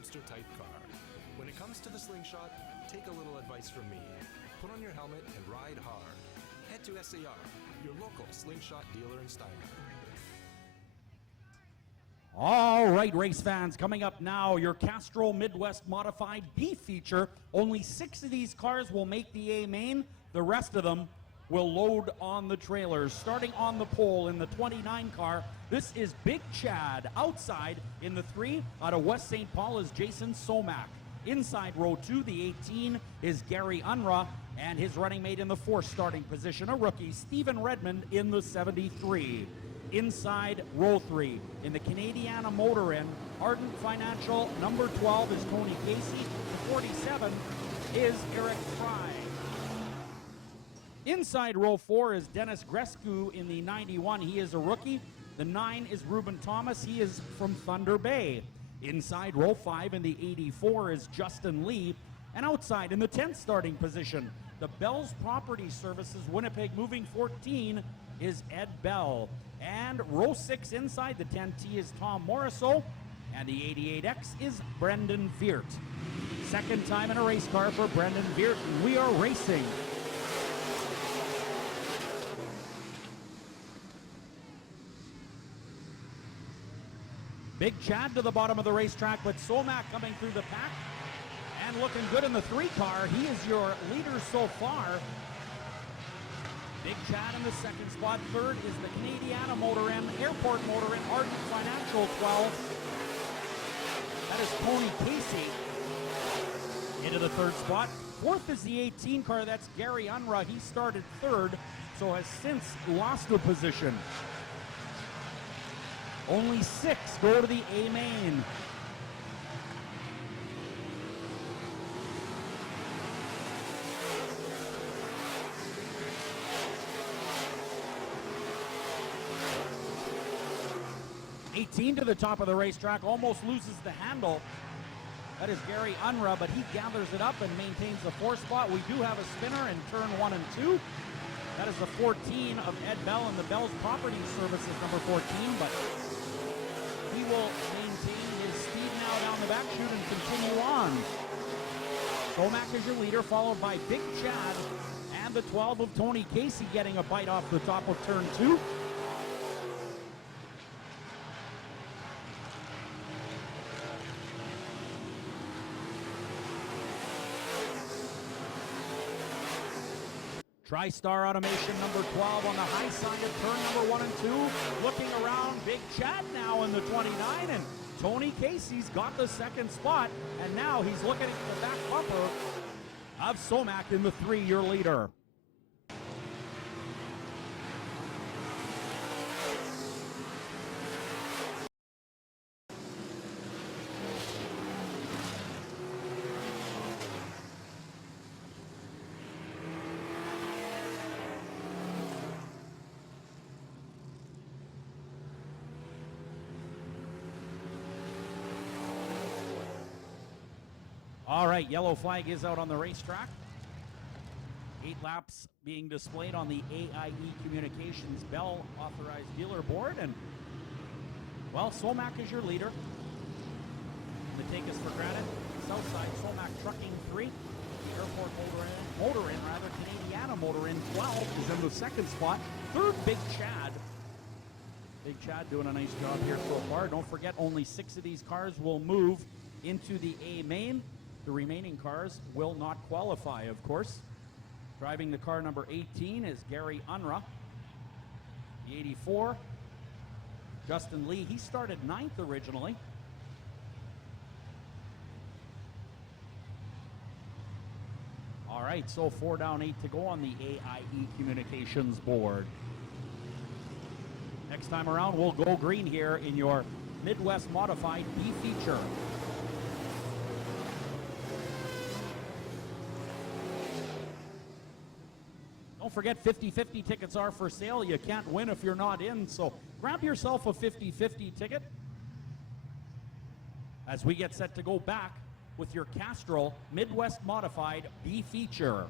roadster type car. When it comes to the slingshot, take a little advice from me. Put on your helmet and ride hard. Head to SAR, your local slingshot dealer in Steiner. All right, race fans, coming up now, your Castrol Midwest Modified B feature. Only 6 of these cars will make the A main. The rest of them will load on the trailers. Starting on the pole in the 29 car, this is Big Chad. Outside in the 3, out of West St. Paul, is Jason Somack. Inside row 2, the 18, is Gary Unruh, and his running mate in the 4th starting position, a rookie, Stephen Redmond, in the 73. Inside row 3, in the Canadiana Motor Inn, Ardent Financial, number 12 is Tony Casey, the 47 is Eric Fry. Inside row 4 is Dennis Grescu in the 91, he is a rookie. The 9 is Ruben Thomas, he is from Thunder Bay. Inside row 5 in the 84 is Justin Lee. And outside in the 10th starting position, the Bell's Property Services Winnipeg Moving 14 is Ed Bell. And row 6 inside the 10T is Tom Morriso, and the 88X is Brendan Veert. Second time in a race car for Brendan Veert, and we are racing. Big Chad to the bottom of the racetrack, but Somack coming through the pack and looking good in the 3 car. He is your leader so far. Big Chad in the 2nd spot. 3rd is the Canadiana Motor Inn, Airport Motor Inn, Ardent Financial 12. That is Tony Casey into the 3rd spot. 4th is the 18 car. That's Gary Unruh. He started 3rd, so has since lost a position. Only 6 go to the A main. '18 to the top of the racetrack, almost loses the handle. That is Gary Unruh, but he gathers it up and maintains the 4th spot. We do have a spinner in turn 1 and 2. That is the 14 of Ed Bell and the Bell's Property Services number 14, but he will maintain his speed now down the back chute and continue on. Somack is your leader, followed by Big Chad and the 12 of Tony Casey getting a bite off the top of turn 2. TriStar Automation number 12 on the high side of turn number 1 and 2. Looking around, Big Chad now in the 29, and Tony Casey's got the 2nd spot, and now he's looking at the back bumper of Somack in the 3, your leader. All right, yellow flag is out on the racetrack. 8 laps being displayed on the AIE Communications Bell authorized dealer board. And, well, Somack is your leader. The take us for granted. Southside, Somack trucking 3. Airport Motor Inn, Canadiana Motor Inn 12 is in the 2nd spot. 3rd, Big Chad. Big Chad doing a nice job here so far. Don't forget, only 6 of these cars will move into the A main. The remaining cars will not qualify, of course. Driving the car number 18 is Gary Unruh. The 84, Justin Lee. He started 9th originally. All right, so 4 down, 8 to go on the AIE Communications board. Next time around, we'll go green here in your Midwest Modified B feature. Don't forget 50-50 tickets are for sale. You can't win if you're not in, so grab yourself a 50-50 ticket as we get set to go back with your Castrol Midwest Modified B feature.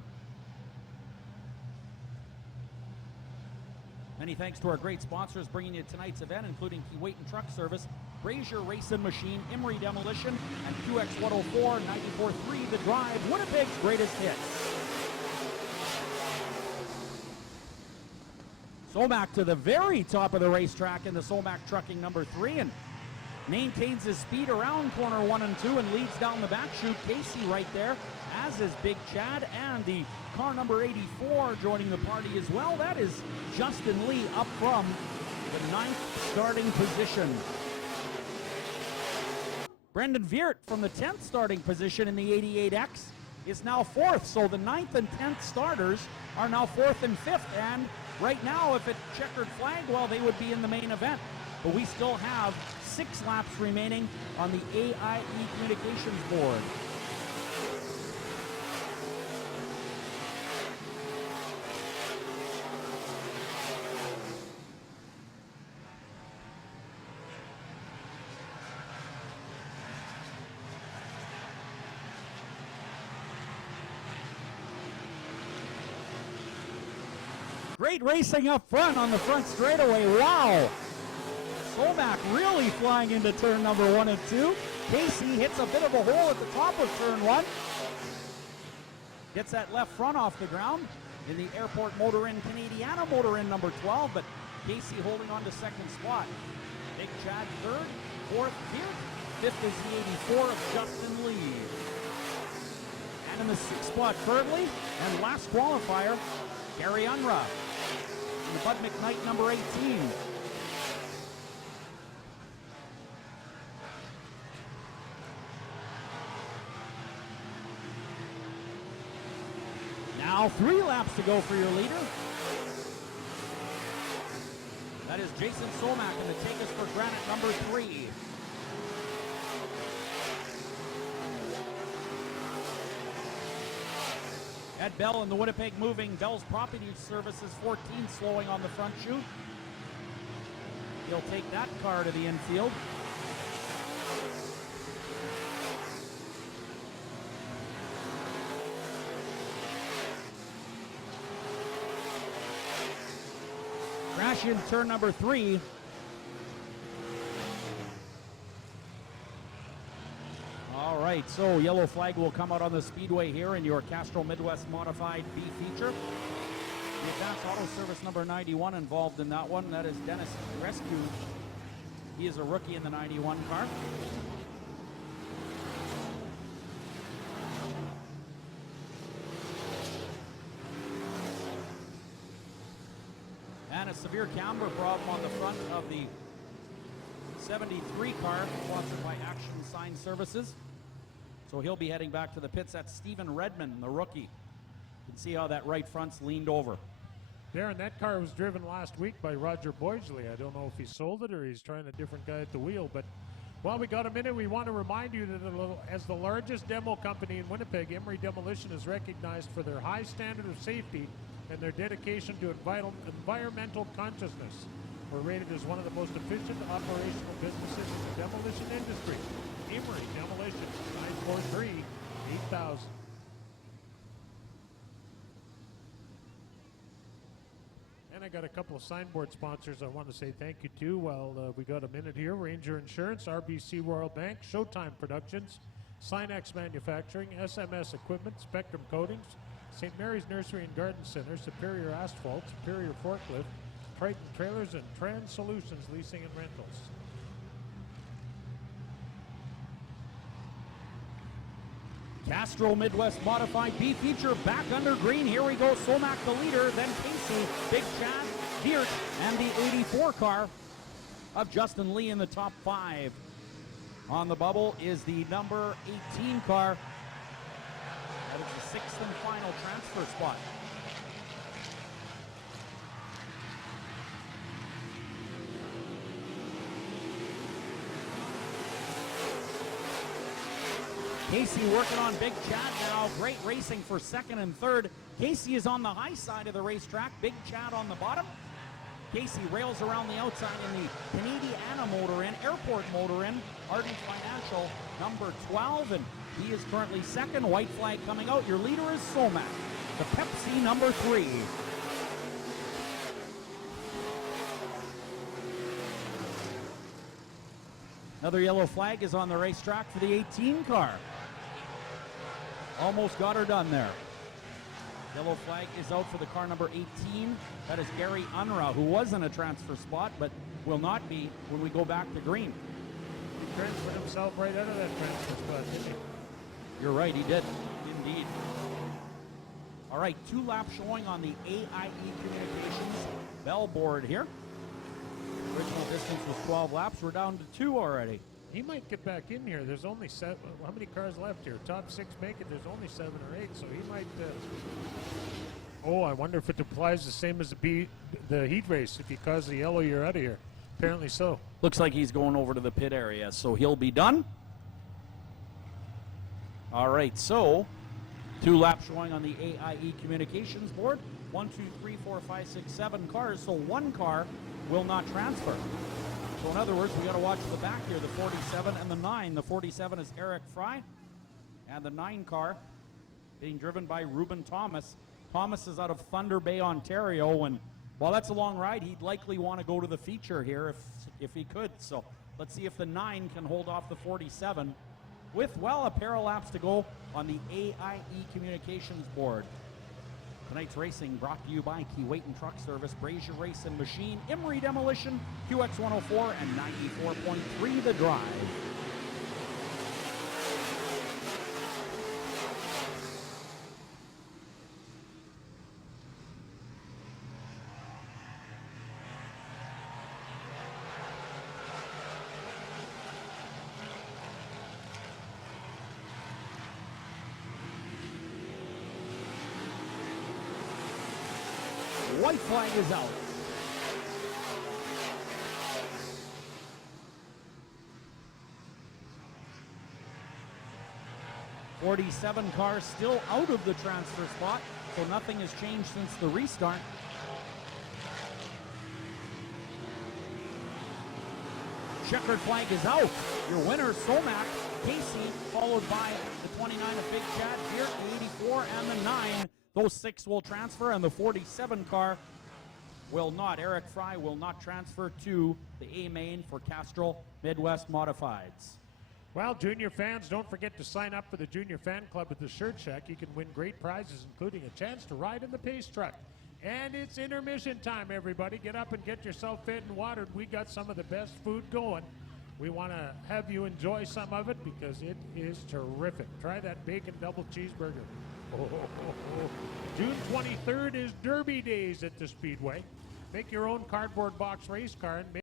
Many thanks to our great sponsors bringing you tonight's event, including Keewatin Truck Service, Brazier Racing Machine, Emery Demolition, and QX104, 94.3 The Drive, Winnipeg's greatest hits. Somac to the very top of the racetrack in the Somac Trucking number 3 and maintains his speed around corner 1 and 2 and leads down the back chute. Casey right there, as is Big Chad, and the car number 84 joining the party as well. That is Justin Lee up from the 9th starting position. Brendan Veert from the 10th starting position in the 88X is now 4th. So the 9th and 10th starters are now 4th and 5th. And right now, if it checkered flag, well, they would be in the main event. But we still have 6 laps remaining on the AIE Communications board. Great racing up front on the front straightaway. Wow. Somac really flying into turn number 1 and 2. Casey hits a bit of a hole at the top of turn 1. Gets that left front off the ground in the Airport Motor Inn Canadiana Motor Inn number 12, but Casey holding on to second spot. Big Chad 3rd, 4th Veert, 5th is the 84 of Justin Lee. And in the 6th spot, Ferdley, and last qualifier, Gary Unruh. And the Bud McKnight number 18. Now 3 laps to go for your leader. That is Jason Somac in the Take Us for Granite number 3. Ed Bell in the Winnipeg Moving Bell's Property Services 14 slowing on the front chute. He'll take that car to the infield. Crash in turn number 3. All right, so yellow flag will come out on the Speedway here in your Castrol Midwest Modified B feature. The Advanced Auto Service number 91 involved in that one. That is Dennis Rescue. He is a rookie in the 91 car. And a severe camber problem on the front of the 73 car, sponsored by Action Sign Services. So he'll be heading back to the pits. That's Stephen Redmond, the rookie. You can see how that right front's leaned over. Darren, that car was driven last week by Roger Boysley. I don't know if he sold it or he's trying a different guy at the wheel. But while we got a minute, we want to remind you that as the largest demo company in Winnipeg, Emery Demolition is recognized for their high standard of safety and their dedication to environmental consciousness. We're rated as one of the most efficient operational businesses in the demolition industry. Emery Demolition, 943-8000. And I got a couple of signboard sponsors I want to say thank you to while we got a minute here. Ranger Insurance, RBC Royal Bank, Showtime Productions, Sinex Manufacturing, SMS Equipment, Spectrum Coatings, St. Mary's Nursery and Garden Center, Superior Asphalt, Superior Forklift, Triton Trailers, and Trans Solutions Leasing and Rentals. Castrol Midwest Modified B feature back under green. Here we go. Somac the leader, then Casey, Big Chad, Veert, and the 84 car of Justin Lee in the top 5. On the bubble is the number 18 car. That is the 6th and final transfer spot. Casey working on Big Chad now. Great racing for 2nd and 3rd. Casey is on the high side of the racetrack. Big Chad on the bottom. Casey rails around the outside in the Canadiana Motor Inn, Airport Motor Inn, Ardent Financial, number 12. And he is currently 2nd. White flag coming out. Your leader is Somac, the Pepsi number 3. Another yellow flag is on the racetrack for the 18 car. Almost got her done there. Yellow flag is out for the car number 18. That is Gary Unruh, who was in a transfer spot, but will not be when we go back to green. He transferred himself right out of that transfer spot, didn't he? You're right, he did. Indeed. All right, 2 laps showing on the AIE Communications bell board here. Original distance was 12 laps. We're down to 2 already. He might get back in here. There's only 7. How many cars left here? Top 6 make it. There's only 7 or 8, so he might. Oh, I wonder if it applies the same as the heat race. If you cause the yellow, you're out of here. Apparently so. Looks like he's going over to the pit area, so he'll be done. All right, so 2 laps showing on the AIE Communications board. 1, 2, 3, 4, 5, 6, 7 cars, so 1 car will not transfer. So in other words, we got to watch the back here, the 47 and the 9. The 47 is Eric Fry, and the 9 car being driven by Ruben Thomas. Thomas is out of Thunder Bay, Ontario, and while that's a long ride, he'd likely want to go to the feature here if he could. So let's see if the 9 can hold off the 47 with, well, a pair of laps to go on the AIE Communications board. Tonight's racing brought to you by Keewatin Truck Service, Brazier Race and Machine, Emery Demolition, QX 104, and 94.3 The Drive. White flag is out. '47 car still out of the transfer spot, so nothing has changed since the restart. Checkered flag is out. Your winner, Somac, Casey, followed by the 29 of Big Chad, Beer, the 84, and the 9. Those 6 will transfer, and the 47 car will not. Eric Fry will not transfer to the A main for Castrol Midwest Modifieds. Well, junior fans, don't forget to sign up for the Junior Fan Club at the Shirt Shack. You can win great prizes, including a chance to ride in the pace truck. And it's intermission time, everybody. Get up and get yourself fed and watered. We got some of the best food going. We want to have you enjoy some of it because it is terrific. Try that bacon double cheeseburger. June 23rd is Derby Days at the Speedway. Make your own cardboard box race car and make